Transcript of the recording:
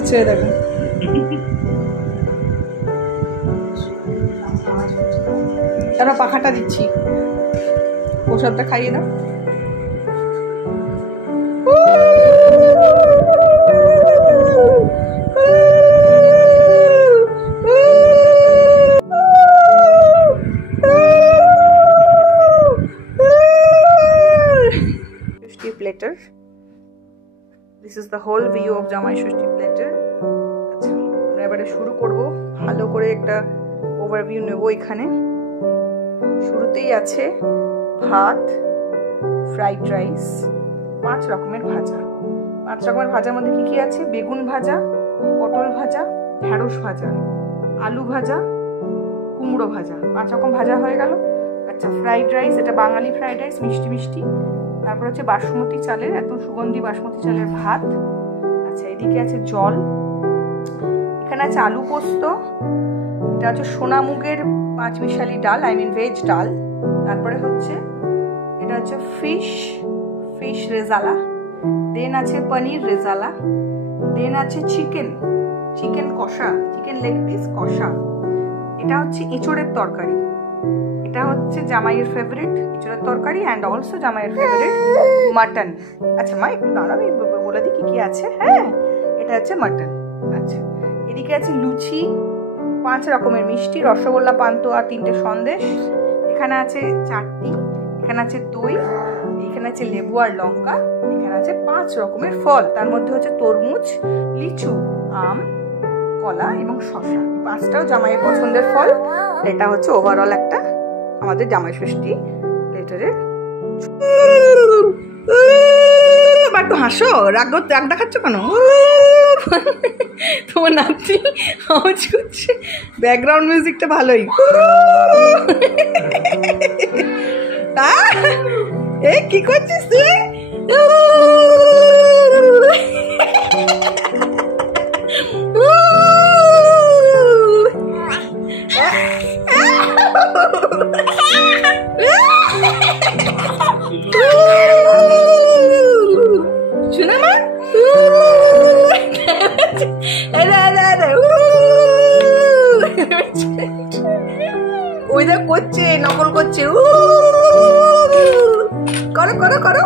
করছে দেখো। তারা পাখাটা দিচ্ছি, প্রসাদটা খাইয়ে দাও। Platter. This is the whole view of জামাই ষষ্ঠী platter. আচ্ছা, আমরা এবারে শুরু করব। ভালো করে একটা ওভারভিউ নেব। এখানে শুরুতেই আছে ভাত, ফ্রাইড রাইস, 5 রকমের ভাজা। 5 রকমের ভাজার মধ্যে কি কি আছে? বেগুন ভাজা, পটল ভাজা, ঢেঁড়স ভাজা, আলু ভাজা, কুমড়ো ভাজা। 5 রকম ভাজা হয়ে গেল। আচ্ছা, ফ্রাইড রাইস, এটা বাঙালি ফ্রাইড রাইস, মিষ্টি মিষ্টি। তারপর হচ্ছে বাসমতি চালের, এত সুগন্ধি বাসমতি চালের ভাত। আচ্ছা, এদিকে আছে জল, এখানে আছে আলু পোস্ত, এটা হচ্ছে সোনা মুগের 5 মিশালি ডাল, আই মিন ভেজ ডাল। তারপরে হচ্ছে এটা হচ্ছে ফিশ রেজালা, দেন আছে পনির রেজালা, দেন আছে চিকেন কষা, চিকেন লেগ পিস কষা। এটা হচ্ছে এঁচড়ের তরকারি, এটা হচ্ছে জামাইয়ের ফেভারিট এঁচড়ের তরকারি, অ্যান্ড অলসো জামাইয়ের ফেভারিট মাটন। আচ্ছা মা, একটু দাঁড়াও, আমি বলে দিই কি কি আছে। হ্যাঁ, এটা হচ্ছে মাটন। আচ্ছা, এদিকে আছে লুচি, 5 রকমের মিষ্টি, রসগোল্লা, পান্তুয়া আর 3টে সন্দেশ। এখানে আছে চাটনি, এখানে আছে দই, এখানে আছে লেবু আর লঙ্কা, এখানে আছে 5 রকমের ফল, তার মধ্যে হচ্ছে তরমুজ, লিচু, আম, কলা এবং শসা। 5টাও জামাইয়ের পছন্দের ফল। এটা হচ্ছে ওভারঅল একটা আমাদের জামাই ষষ্ঠী প্লেটারের। একটু হাসো, রাগ দেখাচ্ছ কেন? তোমার নাতি আওয়াজ করছে, ব্যাকগ্রাউন্ড মিউজিকটা ভালোই। এ কি করছিস তুই? শোনা মা, ওই দেখ করছে, নকল করছে। করো করো করো।